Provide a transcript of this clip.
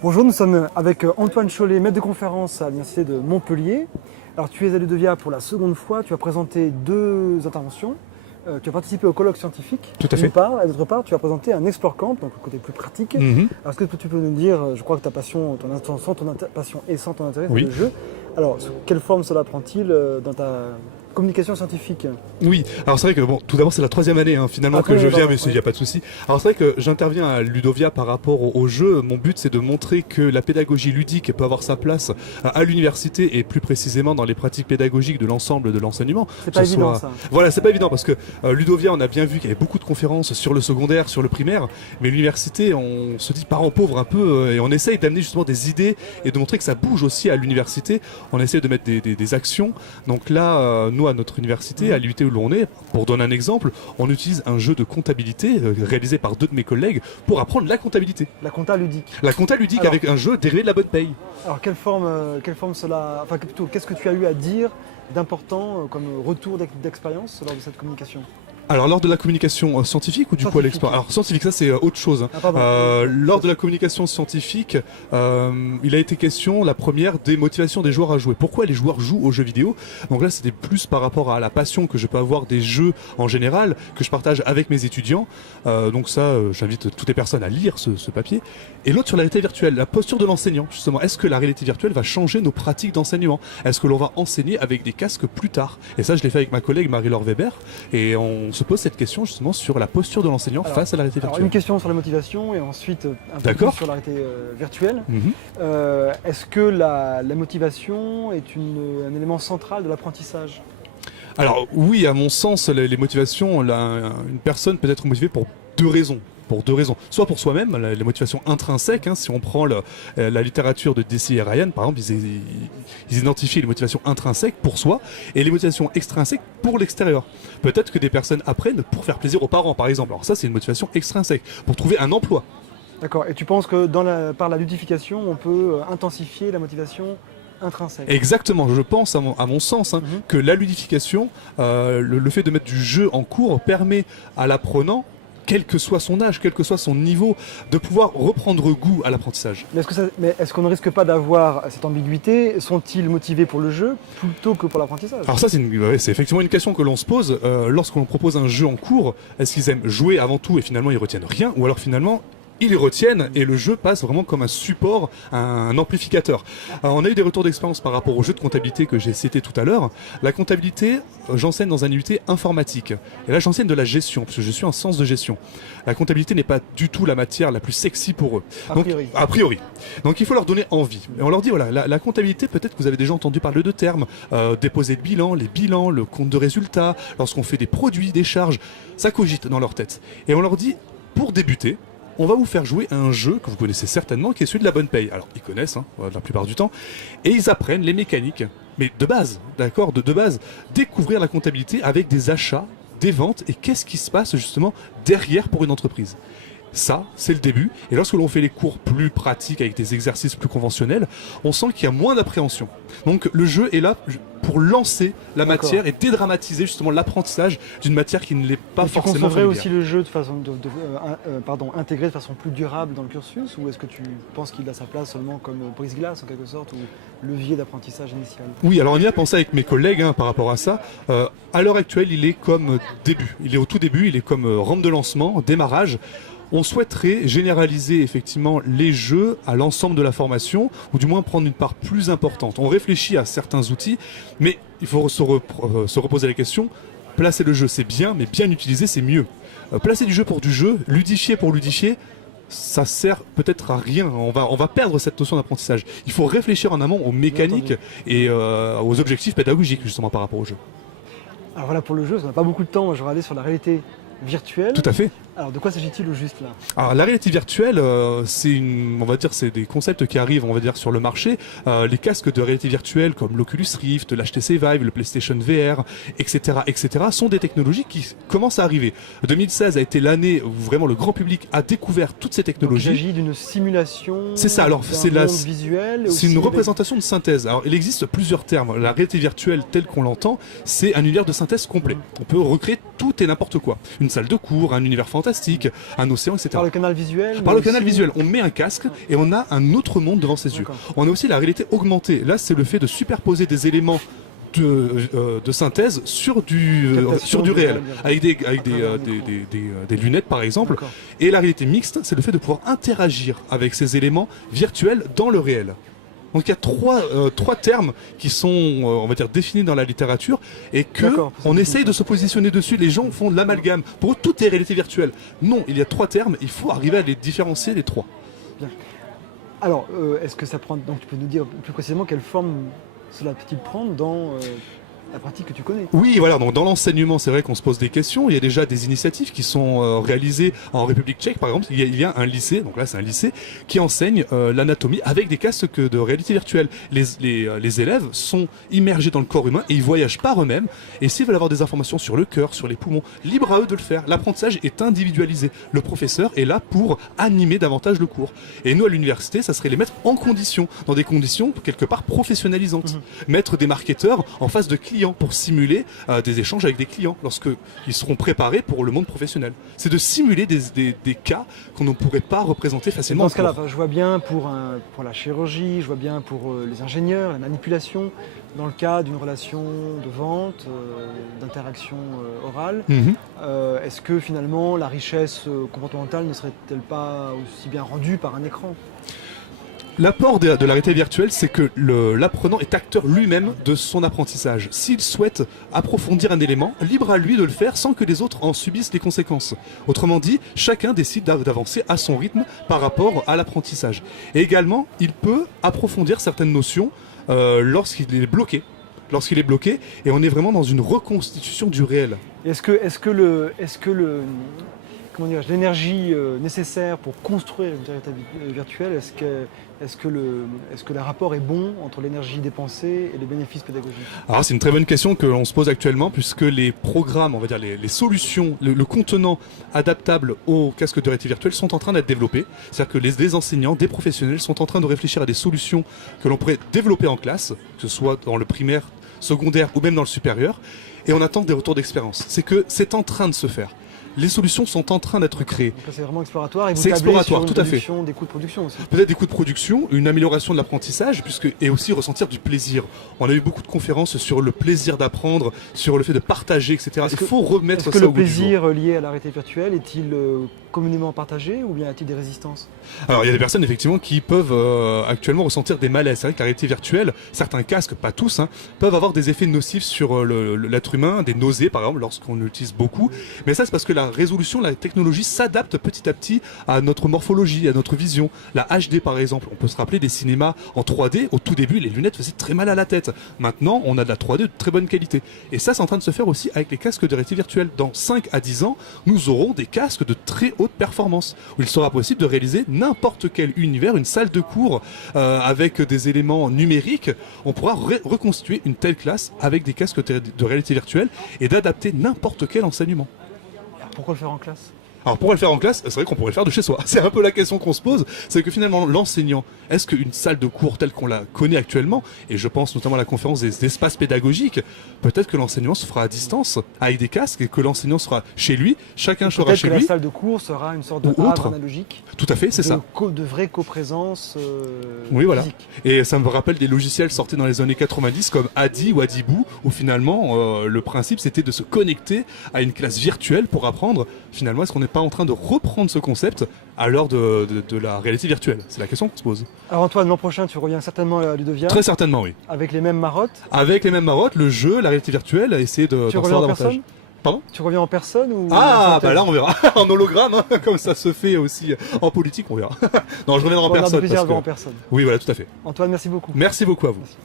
Bonjour, nous sommes avec Antoine Chollet, maître de conférence à l'Université de Montpellier. Alors tu es à Ludovia pour la seconde fois, tu as présenté deux interventions. Tu as participé au colloque scientifique, Tout à fait. d'une part, et d'autre part, tu as présenté un Explore Camp, donc le côté plus pratique. Mhm. Alors est-ce que tu peux nous dire, je crois que ta passion, passion et sans ton intérêt, c'est Oui. le jeu. Alors, sous quelle forme cela prend-il dans ta communication scientifique? Oui, alors c'est vrai que bon, tout d'abord c'est la troisième année finalement Après, que je viens, pardon, mais il n'y a pas de souci. Alors c'est vrai que j'interviens à Ludovia par rapport au jeu. Mon but c'est de montrer que la pédagogie ludique peut avoir sa place à l'université et plus précisément dans les pratiques pédagogiques de l'ensemble de l'enseignement. C'est pas évident ça. Voilà, c'est pas évident parce que Ludovia, on a bien vu qu'il y avait beaucoup de conférences sur le secondaire, sur le primaire, mais l'université, on se dit parents pauvres un peu et on essaye d'amener justement des idées et de montrer que ça bouge aussi à l'université. On essaie de mettre des actions. Donc là, nous à notre université, à l'UT où l'on est, pour donner un exemple, on utilise un jeu de comptabilité réalisé par deux de mes collègues pour apprendre la comptabilité. La compta ludique. La compta ludique Alors, avec un jeu dérivé de la bonne paye. Alors quelle forme cela, enfin plutôt, qu'est-ce que tu as eu à dire d'important comme retour d'expérience lors de cette communication? Alors lors de la communication scientifique ou du coup à l'expérience? Alors scientifique, ça c'est autre chose. Ah, pardon. Lors de la communication scientifique, il a été question, la première, des motivations des joueurs à jouer. Pourquoi les joueurs jouent aux jeux vidéo? Donc là c'était plus par rapport à la passion que je peux avoir des jeux en général, que je partage avec mes étudiants. Donc ça, j'invite toutes les personnes à lire ce papier. Et l'autre sur la réalité virtuelle, la posture de l'enseignant justement. Est-ce que la réalité virtuelle va changer nos pratiques d'enseignement? Est-ce que l'on va enseigner avec des casques plus tard? Et ça je l'ai fait avec ma collègue Marie-Laure Weber et on se pose cette question justement sur la posture de l'enseignant face à la réalité virtuelle. Une question sur la motivation et ensuite un peu plus sur la réalité virtuelle. Est-ce que la motivation est un élément central de l'apprentissage? Alors oui, à mon sens, les motivations, une personne peut être motivée pour deux raisons. Soit pour soi-même, les motivations intrinsèques, si on prend la littérature de Deci et Ryan, par exemple, ils identifient les motivations intrinsèques pour soi et les motivations extrinsèques pour l'extérieur. Peut-être que des personnes apprennent pour faire plaisir aux parents, par exemple. Alors ça, c'est une motivation extrinsèque, pour trouver un emploi. D'accord, et tu penses que par la ludification, on peut intensifier la motivation intrinsèque? Exactement, je pense à mon sens que la ludification, le fait de mettre du jeu en cours permet à l'apprenant, quel que soit son âge, quel que soit son niveau, de pouvoir reprendre goût à l'apprentissage. Mais est-ce qu'on ne risque pas d'avoir cette ambiguïté? Sont-ils motivés pour le jeu plutôt que pour l'apprentissage? Alors ça, c'est effectivement une question que l'on se pose. Lorsqu'on propose un jeu en cours, est-ce qu'ils aiment jouer avant tout et finalement ils retiennent rien? Ou alors finalement, ils les retiennent et le jeu passe vraiment comme un support, un amplificateur. Alors, on a eu des retours d'expérience par rapport au jeu de comptabilité que j'ai cité tout à l'heure. La comptabilité, j'enseigne dans un IUT informatique. Et là, j'enseigne de la gestion, parce que je suis en sciences de gestion. La comptabilité n'est pas du tout la matière la plus sexy pour eux. A priori. Donc il faut leur donner envie. Et on leur dit, voilà, la comptabilité, peut-être que vous avez déjà entendu parler de termes, déposer de bilan, les bilans, le compte de résultats, lorsqu'on fait des produits, des charges, ça cogite dans leur tête. Et on leur dit, pour débuter, on va vous faire jouer à un jeu que vous connaissez certainement, qui est celui de la bonne paye. Alors, ils connaissent, la plupart du temps, et ils apprennent les mécaniques, mais de base, d'accord, de base, découvrir la comptabilité avec des achats, des ventes, et qu'est-ce qui se passe justement derrière pour une entreprise. Ça, c'est le début, et lorsque l'on fait les cours plus pratiques avec des exercices plus conventionnels, on sent qu'il y a moins d'appréhension. Donc le jeu est là pour lancer la matière et dédramatiser justement l'apprentissage d'une matière qui ne l'est pas forcément familière. Aussi le jeu de façon intégré de façon plus durable dans le cursus, ou est-ce que tu penses qu'il a sa place seulement comme brise-glace en quelque sorte, ou levier d'apprentissage initial? Oui, alors on y a pensé avec mes collègues par rapport à ça. À l'heure actuelle, il est comme début. Il est au tout début, il est comme rampe de lancement, démarrage. On souhaiterait généraliser effectivement les jeux à l'ensemble de la formation, ou du moins prendre une part plus importante. On réfléchit à certains outils, mais il faut se reposer la question, placer le jeu c'est bien, mais bien utilisé c'est mieux. Placer du jeu pour du jeu, ludifier pour ludifier, ça sert peut-être à rien. On va perdre cette notion d'apprentissage. Il faut réfléchir en amont aux mécaniques et aux objectifs pédagogiques justement par rapport au jeu. Alors voilà, pour le jeu, on n'a pas beaucoup de temps, je vais aller sur la réalité virtuelle. Tout à fait. Alors de quoi s'agit-il au juste là? Alors la réalité virtuelle, c'est des concepts qui arrivent, on va dire, sur le marché. Les casques de réalité virtuelle comme l'Oculus Rift, l'HTC Vive, le PlayStation VR, etc., sont des technologies qui commencent à arriver. 2016 a été l'année où vraiment le grand public a découvert toutes ces technologies. Donc, il s'agit d'une simulation. C'est ça. Alors c'est visuel. C'est une représentation de synthèse. Alors il existe plusieurs termes. La réalité virtuelle telle qu'on l'entend, c'est un univers de synthèse complet. On peut recréer tout et n'importe quoi. Une salle de cours, un univers fantastique, fantastique, un océan, etc. Par le canal visuel. Par mais le canal aussi- visuel, on met un casque et on a un autre monde devant ses yeux. D'accord. On a aussi la réalité augmentée. Là, c'est le fait de superposer des éléments de synthèse sur Captation sur du du réel, réel, avec travers un des lunettes par exemple. D'accord. Et la réalité mixte, c'est le fait de pouvoir interagir avec ces éléments virtuels dans le réel. Donc il y a trois termes qui sont, on va dire, définis dans la littérature et que D'accord, on c'est essaye de se positionner dessus. Les gens font de l'amalgame. Pour eux, tout est réalité virtuelle. Non, il y a trois termes. Il faut arriver à les différencier les trois. Alors, est-ce que ça prend. Donc, tu peux nous dire plus précisément quelle forme cela peut-il prendre dans la pratique que tu connais? Oui, voilà, donc dans l'enseignement, c'est vrai qu'on se pose des questions. Il y a déjà des initiatives qui sont réalisées en République tchèque, par exemple. Il y a un lycée, donc là c'est un lycée, qui enseigne l'anatomie avec des casques de réalité virtuelle. Les élèves sont immergés dans le corps humain et ils voyagent par eux-mêmes. Et s'ils veulent avoir des informations sur le cœur, sur les poumons, libre à eux de le faire. L'apprentissage est individualisé. Le professeur est là pour animer davantage le cours. Et nous, à l'université, ça serait les mettre en condition, dans des conditions quelque part professionnalisantes. Mettre des marketeurs en face de clients pour simuler des échanges avec des clients lorsqu'ils seront préparés pour le monde professionnel. C'est de simuler des cas qu'on ne pourrait pas représenter facilement. Dans ce cas-là, je vois bien pour la chirurgie, je vois bien pour les ingénieurs, la manipulation, dans le cas d'une relation de vente, d'interaction orale. Mhm. Est-ce que finalement la richesse comportementale ne serait-elle pas aussi bien rendue par un écran? L'apport de la réalité virtuelle, c'est que l'apprenant est acteur lui-même de son apprentissage. S'il souhaite approfondir un élément, libre à lui de le faire sans que les autres en subissent les conséquences. Autrement dit, chacun décide d'avancer à son rythme par rapport à l'apprentissage. Et également, il peut approfondir certaines notions lorsqu'il est bloqué. Lorsqu'il est bloqué, et on est vraiment dans une reconstitution du réel. Est-ce que l'énergie nécessaire pour construire une réalité virtuelle, est-ce que le rapport est bon entre l'énergie dépensée et les bénéfices pédagogiques? Alors c'est une très bonne question que l'on se pose actuellement puisque les programmes, on va dire les solutions, le contenant adaptable au casque de réalité virtuelle sont en train d'être développés. C'est-à-dire que des enseignants, des professionnels sont en train de réfléchir à des solutions que l'on pourrait développer en classe, que ce soit dans le primaire, secondaire ou même dans le supérieur. Et on attend des retours d'expérience. C'est que c'est en train de se faire. Les solutions sont en train d'être créées. Donc là, c'est vraiment exploratoire et vous C'est tablez exploratoire, sur une tout à fait. réduction des coûts de production aussi. Peut-être des coûts de production, une amélioration de l'apprentissage, et aussi ressentir du plaisir. On a eu beaucoup de conférences sur le plaisir d'apprendre, sur le fait de partager, etc. Il faut remettre Est-ce que ça le au goût du jour. plaisir lié à la réalité virtuelle est-il communément partagé ou bien y a-t-il des résistances? Alors il y a des personnes effectivement qui peuvent actuellement ressentir des malaises. C'est vrai que la réalité virtuelle, certains casques, pas tous, peuvent avoir des effets nocifs sur l'être humain, des nausées par exemple lorsqu'on l'utilise beaucoup. Mais ça c'est parce que la résolution, la technologie s'adapte petit à petit à notre morphologie, à notre vision. La HD par exemple, on peut se rappeler des cinémas en 3D. Au tout début, les lunettes faisaient très mal à la tête. Maintenant, on a de la 3D de très bonne qualité. Et ça c'est en train de se faire aussi avec les casques de réalité virtuelle. Dans 5 à 10 ans, nous aurons des casques de très haute performance où il sera possible de réaliser n'importe quel univers, une salle de cours avec des éléments numériques. On pourra reconstituer une telle classe avec des casques de réalité virtuelle et d'adapter n'importe quel enseignement. Alors, pourquoi le faire en classe? Alors pour le faire en classe, c'est vrai qu'on pourrait le faire de chez soi. C'est un peu la question qu'on se pose, c'est que finalement l'enseignant, est-ce qu'une salle de cours telle qu'on la connaît actuellement, et je pense notamment à la conférence des espaces pédagogiques, peut-être que l'enseignement se fera à distance, avec des casques, et que l'enseignant sera chez lui, chacun sera chez Peut-être que lui. la salle de cours sera une sorte de Ou autre. havre analogique. Tout à fait, c'est ça. De vraie coprésence Oui, voilà. physique. Et ça me rappelle des logiciels sortis dans les années 90 comme Adi ou Adibou, où finalement le principe c'était de se connecter à une classe virtuelle pour apprendre. Finalement, est-ce qu'on n'est pas en train de reprendre ce concept à l'heure de la réalité virtuelle? C'est la question qu'on se pose. Alors Antoine, l'an prochain, tu reviens certainement à Ludovia Très certainement, oui. avec les mêmes marottes. Avec les mêmes marottes, le jeu, la réalité virtuelle, essayer Tu d'en reviens savoir en davantage. personne? Pardon? Tu reviens en personne ou en Ah, synthèse? bah là on verra. En hologramme, comme ça se fait aussi en politique, on verra. Non, je reviendrai en On a de personne. plaisir à parce voir en que... personne. Oui, voilà, tout à fait. Antoine, merci beaucoup. Merci beaucoup à vous. Merci.